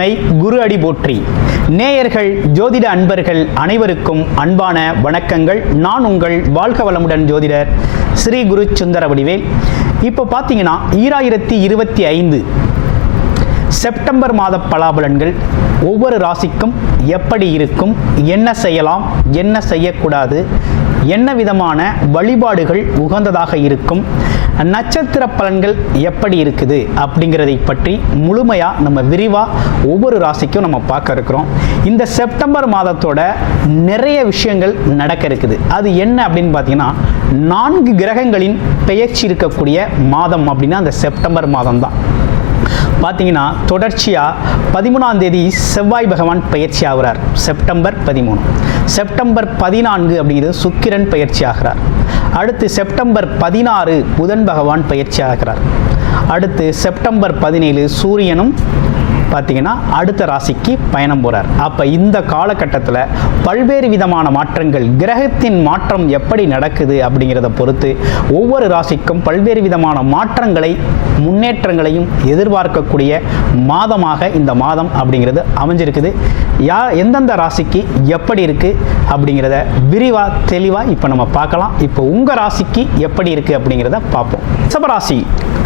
துணை, குரு அடி போற்றி. நேயர்கள், ஜோதிட அன்பர்கள் அனைவருக்கும் அன்பான வணக்கங்கள். நான் உங்கள் வாழ்க வளமுடன் ஜோதிடர் ஸ்ரீ குரு சுந்தரவடிவேல். இப்போ பார்த்தீங்கன்னா 2025 செப்டம்பர் மாத பலாபலன்கள் ஒவ்வொரு ராசிக்கும் எப்படி இருக்கும், என்ன செய்யலாம், என்ன செய்யக்கூடாது, என்ன விதமான வழிபாடுகள் உகந்ததாக இருக்கும், நட்சத்திர பலன்கள் எப்படி இருக்குது அப்படிங்கிறதை பற்றி முழுமையாக நம்ம விரிவாக ஒவ்வொரு ராசிக்கும் நம்ம பார்க்க இருக்கிறோம். இந்த செப்டம்பர் மாதத்தோட நிறைய விஷயங்கள் நடக்க இருக்குது. அது என்ன அப்படின்னு பார்த்தீங்கன்னா 4 கிரகங்களின் பெயர்ச்சி இருக்கக்கூடிய மாதம் அப்படின்னா அந்த செப்டம்பர் மாதம் தான். பார்த்தீங்கன்னா தொடர்ச்சியாக 13ஆம் தேதி செவ்வாய் பகவான் பயிற்சி ஆகிறார், செப்டம்பர் 13. செப்டம்பர் 14 அப்படிங்கிறது சுக்கிரன் பயிற்சி ஆகிறார். அடுத்து செப்டம்பர் 16 புதன் பகவான் பயிற்சி ஆகிறார். அடுத்து செப்டம்பர் 17 சூரியனும் பார்த்தீங்கன்னா அடுத்த ராசிக்கு பயணம் போகிறார். அப்போ இந்த காலகட்டத்தில் பல்வேறு விதமான மாற்றங்கள், கிரகத்தின் மாற்றம் எப்படி நடக்குது அப்படிங்கிறத பொறுத்து ஒவ்வொரு ராசிக்கும் பல்வேறு விதமான மாற்றங்களை, முன்னேற்றங்களையும் எதிர்பார்க்கக்கூடிய மாதமாக இந்த மாதம் அப்படிங்கிறது அமைஞ்சிருக்குது. எந்தெந்த ராசிக்கு எப்படி இருக்குது அப்படிங்கிறத விரிவாக தெளிவாக இப்போ நம்ம பார்க்கலாம். இப்போ உங்கள் ராசிக்கு எப்படி இருக்குது அப்படிங்கிறத பார்ப்போம். ரிஷபராசி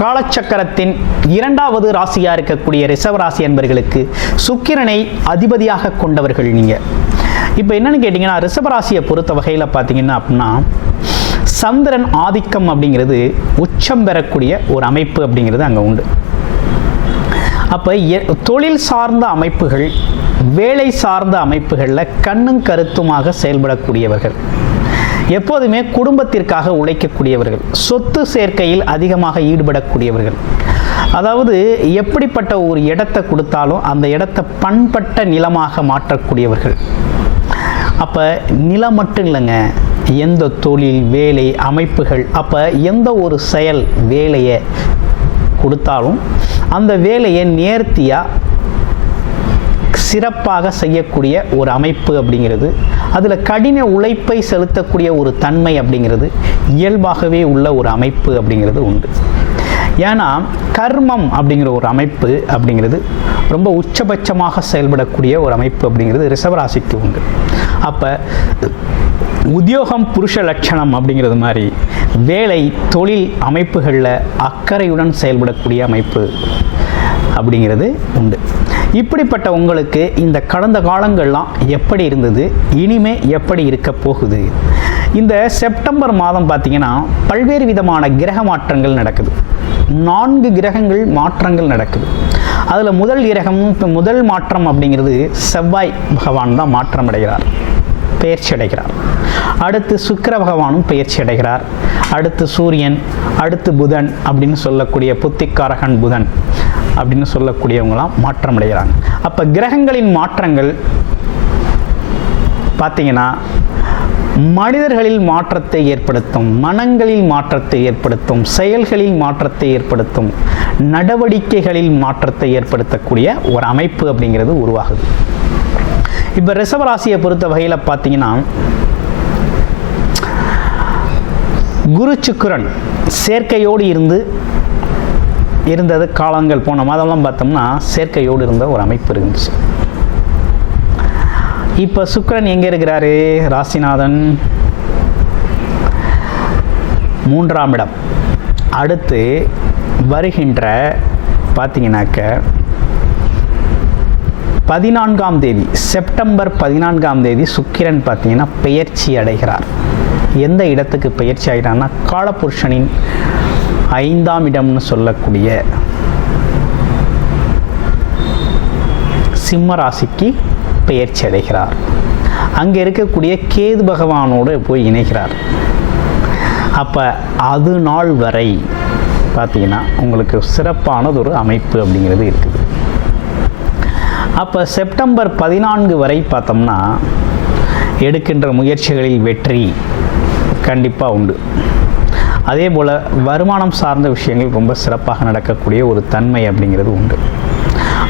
காலச்சக்கரத்தின் 2வது ராசியாக இருக்கக்கூடிய ரிஷபராசி என்பவர்களுக்கு சுக்கிரனை அதிபதியாக கொண்டவர்கள் நீங்கள். இப்போ என்னன்னு கேட்டிங்கன்னா ரிஷபராசியை பொறுத்த வகையில் பார்த்தீங்கன்னா அப்படின்னா சந்திரன் ஆதிக்கம் அப்படிங்கிறது உச்சம் பெறக்கூடிய ஒரு அமைப்பு அப்படிங்கிறது அங்கே உண்டு. அப்போ தொழில் சார்ந்த அமைப்புகள், வேலை சார்ந்த அமைப்புகளில் கண்ணும் கருத்துமாக செயல்படக்கூடியவர்கள், எப்போதுமே குடும்பத்திற்காக உழைக்கக்கூடியவர்கள், சொத்து சேர்க்கையில் அதிகமாக ஈடுபடக்கூடியவர்கள். அதாவது எப்படிப்பட்ட ஒரு இடத்தை கொடுத்தாலும் அந்த இடத்தை பண்பட்ட நிலமாக மாற்றக்கூடியவர்கள். அப்போ நிலம் மட்டும் இல்லைங்க, எந்த தொழில், வேலை அமைப்புகள், அப்போ எந்த ஒரு செயல் வேலையை கொடுத்தாலும் அந்த வேலையை நேர்த்தியாக சிறப்பாக செய்யக்கூடிய ஒரு அமைப்பு அப்படிங்கிறது, அதில் கடின உழைப்பை செலுத்தக்கூடிய ஒரு தன்மை அப்படிங்கிறது இயல்பாகவே உள்ள ஒரு அமைப்பு அப்படிங்கிறது உண்டு. ஏன்னா கர்மம் அப்படிங்கிற ஒரு அமைப்பு அப்படிங்கிறது ரொம்ப உச்சபட்சமாக செயல்படக்கூடிய ஒரு அமைப்பு அப்படிங்கிறது ரிஷபராசிக்கு உண்டு. அப்போ உத்தியோகம் புருஷ லட்சணம் அப்படிங்கிறது மாதிரி வேலை, தொழில் அமைப்புகளில் அக்கறையுடன் செயல்படக்கூடிய அமைப்பு அப்படிங்கிறது உண்டு. இப்படிப்பட்ட உங்களுக்கு இந்த கடந்த காலங்கள்லாம் எப்படி இருந்தது, இனிமே எப்படி இருக்க போகுது? இந்த செப்டம்பர் மாதம் பார்த்தீங்கன்னா பல்வேறு விதமான கிரக மாற்றங்கள் நடக்குது. 4 கிரகங்கள் மாற்றங்கள் நடக்குது. அதில் முதல் மாற்றம் அப்படிங்கிறது செவ்வாய் பகவான் தான் மாற்றம் அடைகிறார், பெயர்ச்சி அடைகிறார். அடுத்து சுக்கிர பகவானும் பெயர்ச்சி அடைகிறார். அடுத்து சூரியன், அடுத்து புதன் அப்படின்னு சொல்லக்கூடிய புத்திக்காரகன் புதன் அப்படின்னு சொல்லக்கூடியவங்களாம் மாற்றம் அடைகிறாங்க. அப்போ கிரகங்களின் மாற்றங்கள் பார்த்தீங்கன்னா மனிதர்களில் மாற்றத்தை ஏற்படுத்தும், மனங்களில் மாற்றத்தை ஏற்படுத்தும், செயல்களில் மாற்றத்தை ஏற்படுத்தும், நடவடிக்கைகளில் மாற்றத்தை ஏற்படுத்தக்கூடிய ஒரு அமைப்பு அப்படிங்கிறது உருவாகுது. இப்போ ரிஷபராசியை பொறுத்த வகையில் பார்த்தீங்கன்னா குரு சுக்கிரன் சேர்க்கையோடு இருந்தது காலங்கள், போன மாதம்லாம் பார்த்தோம்னா சேர்க்கையோடு இருந்த ஒரு அமைப்பு இருந்துச்சு. இப்போ சுக்கிரன் எங்கே இருக்கிறாரு? ராசிநாதன் 3ஆம் இடம். அடுத்து வருகின்ற பார்த்தீங்கன்னாக்க 14ஆம் தேதி, செப்டம்பர் 14ஆம் தேதி சுக்கிரன் பார்த்தீங்கன்னா பெயர்ச்சி அடைகிறார். எந்த இடத்துக்கு பெயர்ச்சி ஆகிறார்னா காலபுருஷனின் 5ஆம் இடம்னு சொல்லக்கூடிய சிம்ம ராசிக்கு பெயர்ச்சி அடைகிறார். அங்கே இருக்கக்கூடிய கேது பகவானோடு போய் இணைகிறார். அப்போ அது நாள் வரை பார்த்தீங்கன்னா உங்களுக்கு சிறப்பானது ஒரு அமைப்பு அப்படிங்கிறது இருக்குது. அப்போ செப்டம்பர் 14 வரை பார்த்தோம்னா எடுக்கின்ற முயற்சிகளில் வெற்றி கண்டிப்பாக உண்டு. அதே போல் வருமானம் சார்ந்த விஷயங்கள் ரொம்ப சிறப்பாக நடக்கக்கூடிய ஒரு தன்மை அப்படிங்கிறது உண்டு.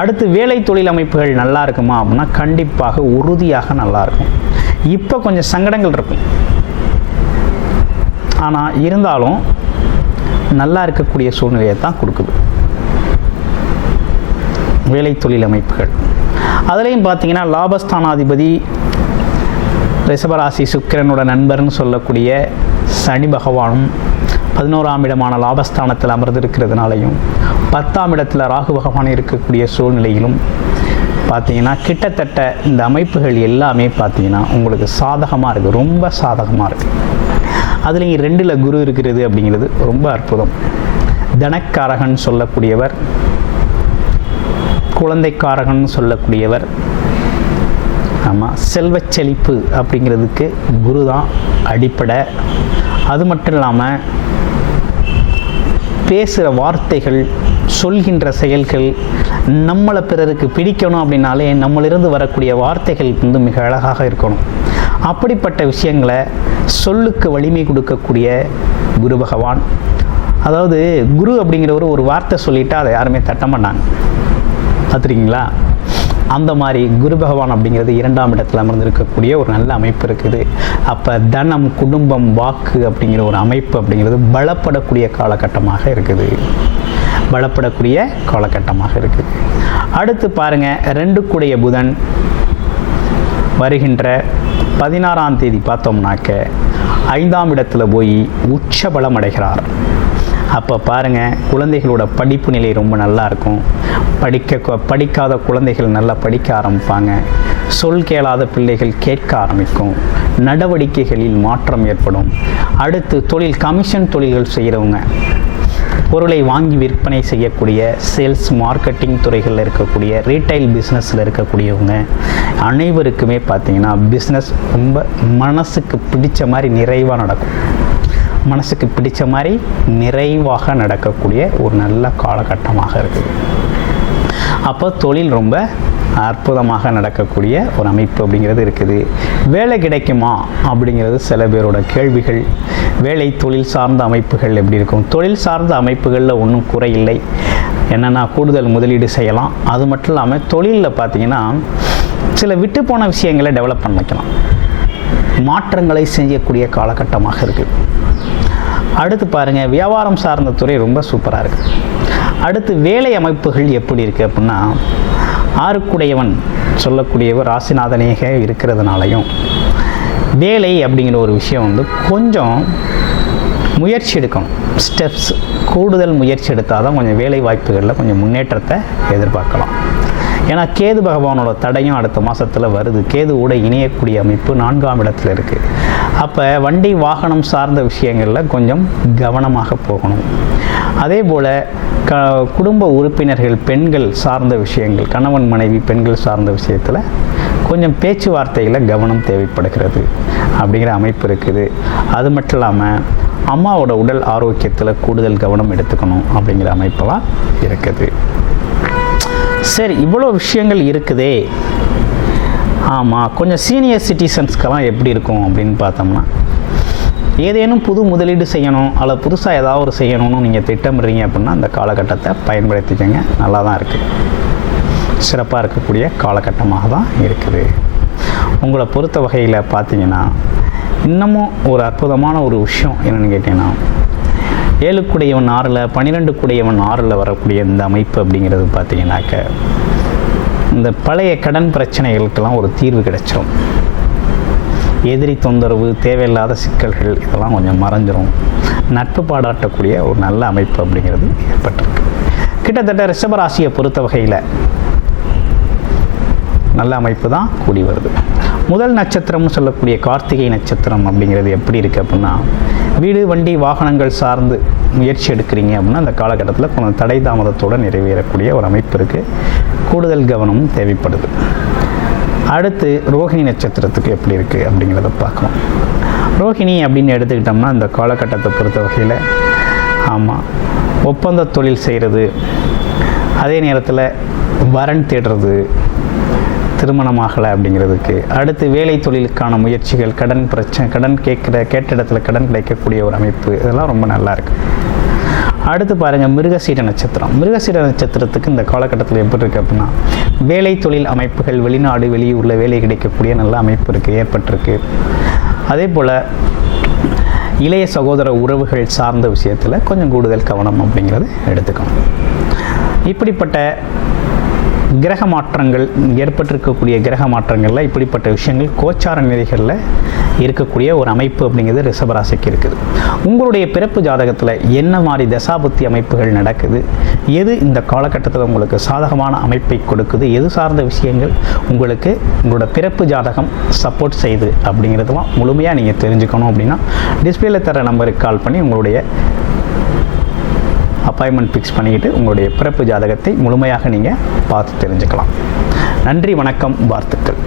அடுத்து வேலை தொழில் அமைப்புகள் நல்லா இருக்குமா அப்படின்னா கண்டிப்பாக உறுதியாக நல்லா இருக்கும். இப்போ கொஞ்சம் சங்கடங்கள் இருக்கும், ஆனால் இருந்தாலும் நல்லா இருக்கக்கூடிய சூழ்நிலையை தான் கொடுக்குது வேலை தொழில் அமைப்புகள். அதுலேயும் பார்த்தீங்கன்னா லாபஸ்தானாதிபதி ரிஷபராசி சுக்கிரனோட நண்பர்னு சொல்லக்கூடிய சனி பகவானும் 11ஆம் இடமான லாபஸ்தானத்தில் அமர்ந்திருக்கிறதுனாலையும் 10ஆம் இடத்துல ராகு பகவான் இருக்கக்கூடிய சூழ்நிலையிலும் பார்த்தீங்கன்னா கிட்டத்தட்ட இந்த அமைப்புகள் எல்லாமே பார்த்தீங்கன்னா உங்களுக்கு சாதகமாக இருக்குது, ரொம்ப சாதகமாக இருக்குது. அதுலேயும் 2ல் குரு இருக்கிறது அப்படிங்கிறது ரொம்ப அற்புதம். தனக்காரகன் சொல்லக்கூடியவர், குழந்தைக்காரகன் சொல்லக்கூடியவர், ஆமாம் செல்வச் செழிப்பு அப்படிங்கிறதுக்கு குரு தான் அடிப்படை. அது மட்டும் இல்லாமல் பேசுகிற வார்த்தைகள், சொல்கின்ற செயல்கள், நம்மளை பிறருக்கு பிடிக்கணும் அப்படின்னாலே நம்மளிருந்து வரக்கூடிய வார்த்தைகள் வந்து மிக அழகாக இருக்கணும். அப்படிப்பட்ட விஷயங்களை சொல்லுக்கு வலிமை கொடுக்கக்கூடிய குரு பகவான். அதாவது குரு அப்படிங்கிறவர் ஒரு வார்த்தை சொல்லிவிட்டு அதை யாருமே தட்ட மாட்டாங்க, பார்த்துருக்கீங்களா? அந்த மாதிரி குரு பகவான் அப்படிங்கிறது 2ஆம் இடத்துல அமர்ந்திருக்கக்கூடிய ஒரு நல்ல அமைப்பு இருக்குது. அப்போ தனம், குடும்பம், வாக்கு அப்படிங்கிற ஒரு அமைப்பு அப்படிங்கிறது பலப்படக்கூடிய காலகட்டமாக இருக்குது, பலப்படக்கூடிய காலகட்டமாக இருக்குது. அடுத்து பாருங்கள், 2 புதன் வருகின்ற 16ஆம் தேதி பார்த்தோம்னாக்க 5ஆம் இடத்துல போய் உச்ச பலம் அடைகிறார். அப்போ பாருங்கள், குழந்தைகளோட படிப்பு நிலை ரொம்ப நல்லா இருக்கும். படிக்காத குழந்தைகள் நல்லா படிக்க ஆரம்பிப்பாங்க. சொல் கேளாத பிள்ளைகள் கேட்க ஆரம்பிக்கும். நடவடிக்கைகளில் மாற்றம் ஏற்படும். அடுத்து தொழில், கமிஷன் தொழில்கள் செய்கிறவங்க, பொருளை வாங்கி விற்பனை செய்யக்கூடிய சேல்ஸ் மார்க்கெட்டிங் துறைகளில் இருக்கக்கூடிய ரீட்டைல் பிஸ்னஸில் இருக்கக்கூடியவங்க அனைவருக்குமே பார்த்திங்கன்னா பிஸ்னஸ் ரொம்ப மனசுக்கு பிடிச்ச மாதிரி நிறைவாக நடக்கும். மனசுக்கு பிடிச்ச மாதிரி நிறைவாக நடக்கக்கூடிய ஒரு நல்ல காலகட்டமாக இருக்குது. அப்போ தொழில் ரொம்ப அற்புதமாக நடக்கக்கூடிய ஒரு அமைப்பு அப்படிங்கிறது இருக்குது. வேலை கிடைக்குமா அப்படிங்கிறது சில பேரோட கேள்விகள். வேலை, தொழில் சார்ந்த அமைப்புகள் எப்படி இருக்கும்? தொழில் சார்ந்த அமைப்புகளில் ஒன்றும் குறையில்லை. என்னென்னா கூடுதல் முதலீடு செய்யலாம். அது மட்டும் இல்லாமல் தொழிலில் பார்த்திங்கன்னா சில விட்டு போன விஷயங்களை டெவலப் பண்ணிக்கலாம். மாற்றங்களை செய்யக்கூடிய காலகட்டமாக இருக்குது. அடுத்து பாருங்கள், வியாபாரம் சார்ந்த துறை ரொம்ப சூப்பராக இருக்குது. அடுத்து வேலை அமைப்புகள் எப்படி இருக்குது அப்படின்னா, 6 சொல்லக்கூடியவர் ராசிநாதனேக இருக்கிறதுனாலையும் வேலை அப்படிங்கிற ஒரு விஷயம் வந்து கொஞ்சம் முயற்சி எடுக்கணும். ஸ்டெப்ஸ், கூடுதல் முயற்சி எடுத்தால் தான் கொஞ்சம் வேலை வாய்ப்புகளில் கொஞ்சம் முன்னேற்றத்தை எதிர்பார்க்கலாம். ஏன்னா கேது பகவானோட தடையும் அடுத்த மாதத்தில் வருது. கேதுவோட இணையக்கூடிய அமைப்பு 4ஆம் இடத்துல இருக்குது. அப்போ வண்டி வாகனம் சார்ந்த விஷயங்களில் கொஞ்சம் கவனமாக போகணும். அதே போல் குடும்ப உறுப்பினர்கள், பெண்கள் சார்ந்த விஷயங்கள், கணவன் மனைவி பெண்கள் சார்ந்த விஷயத்தில் கொஞ்சம் பேச்சுவார்த்தையில் கவனம் தேவைப்படுகிறது அப்படிங்கிற அமைப்பு இருக்குது. அது மட்டும் இல்லாமல் அம்மாவோட உடல் ஆரோக்கியத்தில் கூடுதல் கவனம் எடுத்துக்கணும் அப்படிங்கிற அமைப்பெல்லாம் இருக்குது. சரி, இவ்வளோ விஷயங்கள் இருக்குதே. ஆமாம், கொஞ்சம் சீனியர் சிட்டிசன்ஸ்க்கெல்லாம் எப்படி இருக்கும் அப்படின்னு பார்த்தோம்னா, ஏதேனும் புது முதலீடு செய்யணும் அல்லது புதுசாக ஏதாவது ஒரு செய்யணும்னு நீங்கள் திட்டமிடுறீங்க அப்படின்னா அந்த காலகட்டத்தை பயன்படுத்திக்கங்க. நல்லா தான் இருக்குது, சிறப்பாக இருக்கக்கூடிய காலகட்டமாக தான் இருக்குது. உங்களை பொறுத்த வகையில் பார்த்தீங்கன்னா இன்னமும் ஒரு அற்புதமான ஒரு விஷயம் என்னென்னு கேட்டீங்கன்னா, 7 6 12 6 வரக்கூடிய இந்த அமைப்பு அப்படிங்கிறது பார்த்தீங்கன்னாக்க இந்த பழைய கடன் பிரச்சனைகளுக்கெல்லாம் ஒரு தீர்வு கிடைச்சிடும். எதிரி தொந்தரவு, தேவையில்லாத சிக்கல்கள் இதெல்லாம் கொஞ்சம் மறைஞ்சிரும். நட்பு பாராட்டக்கூடிய ஒரு நல்ல அமைப்பு அப்படிங்கிறது ஏற்பட்டிருக்கு. கிட்டத்தட்ட ரிஷபராசியை பொறுத்த வகையில் நல்ல அமைப்பு தான் கூடி வருது. முதல் நட்சத்திரம்னு சொல்லக்கூடிய கார்த்திகை நட்சத்திரம் அப்படிங்கிறது எப்படி இருக்குது அப்படின்னா, வீடு, வண்டி, வாகனங்கள் சார்ந்து முயற்சி எடுக்கிறீங்க அப்படின்னா அந்த காலகட்டத்தில் கொஞ்சம் தடை தாமதத்தோடு நிறைவேறக்கூடிய ஒரு அமைப்பு இருக்குது. கூடுதல் கவனமும் தேவைப்படுது. அடுத்து ரோஹிணி நட்சத்திரத்துக்கு எப்படி இருக்குது அப்படிங்கிறத பார்க்கலாம். ரோஹிணி அப்படின்னு எடுத்துக்கிட்டோம்னா இந்த காலகட்டத்தை பொறுத்த வகையில் ஆமாம், ஒப்பந்த தொழில் செய்கிறது, அதே நேரத்தில் வரன் தேடுறது, திருமணமாகலை அப்படிங்கிறதுக்கு. அடுத்து வேலை தொழிலுக்கான முயற்சிகள், கடன் பிரச்சனை, கடன் கேட்ட இடத்துல கடன் கிடைக்கக்கூடிய ஒரு அமைப்பு, இதெல்லாம் ரொம்ப நல்லா இருக்குது. அடுத்து பாருங்கள், மிருகசீட நட்சத்திரம். மிருகசீட நட்சத்திரத்துக்கு இந்த காலகட்டத்தில் எப்படி இருக்குது அப்படின்னா, வேலை தொழில் அமைப்புகள், வெளிநாடு வெளியூரில் வேலை கிடைக்கக்கூடிய நல்ல அமைப்பு இருக்குது, ஏற்பட்டிருக்கு. அதே போல் இளைய சகோதர உறவுகள் சார்ந்த விஷயத்தில் கொஞ்சம் கூடுதல் கவனம் அப்படிங்கிறது எடுத்துக்கணும். இப்படிப்பட்ட கிரக மாற்றங்கள் ஏற்பட்டிருக்கக்கூடிய கிரக மாற்றங்களில் இப்படிப்பட்ட விஷயங்கள் கோச்சார நிலைகளில் இருக்கக்கூடிய ஒரு அமைப்பு அப்படிங்கிறது ரிஷபராசிக்கு இருக்குது. உங்களுடைய பிறப்பு ஜாதகத்தில் என்ன மாதிரி தசாபுத்தி அமைப்புகள் நடக்குது, எது இந்த காலகட்டத்தில் உங்களுக்கு சாதகமான அமைப்பை கொடுக்குது, எது சார்ந்த விஷயங்கள் உங்களுக்கு உங்களோட பிறப்பு ஜாதகம் சப்போர்ட் செய்யுது அப்படிங்கிறதுலாம் முழுமையாக நீங்கள் தெரிஞ்சுக்கணும் அப்படின்னா டிஸ்பிளேல தர நம்பருக்கு கால் பண்ணி உங்களுடைய அப்பாயின்மெண்ட் ஃபிக்ஸ் பண்ணிக்கிட்டு உங்களுடைய பிறப்பு ஜாதகத்தை முழுமையாக நீங்கள் பார்த்து தெரிஞ்சுக்கலாம். நன்றி, வணக்கம், வாழ்த்துக்கள்.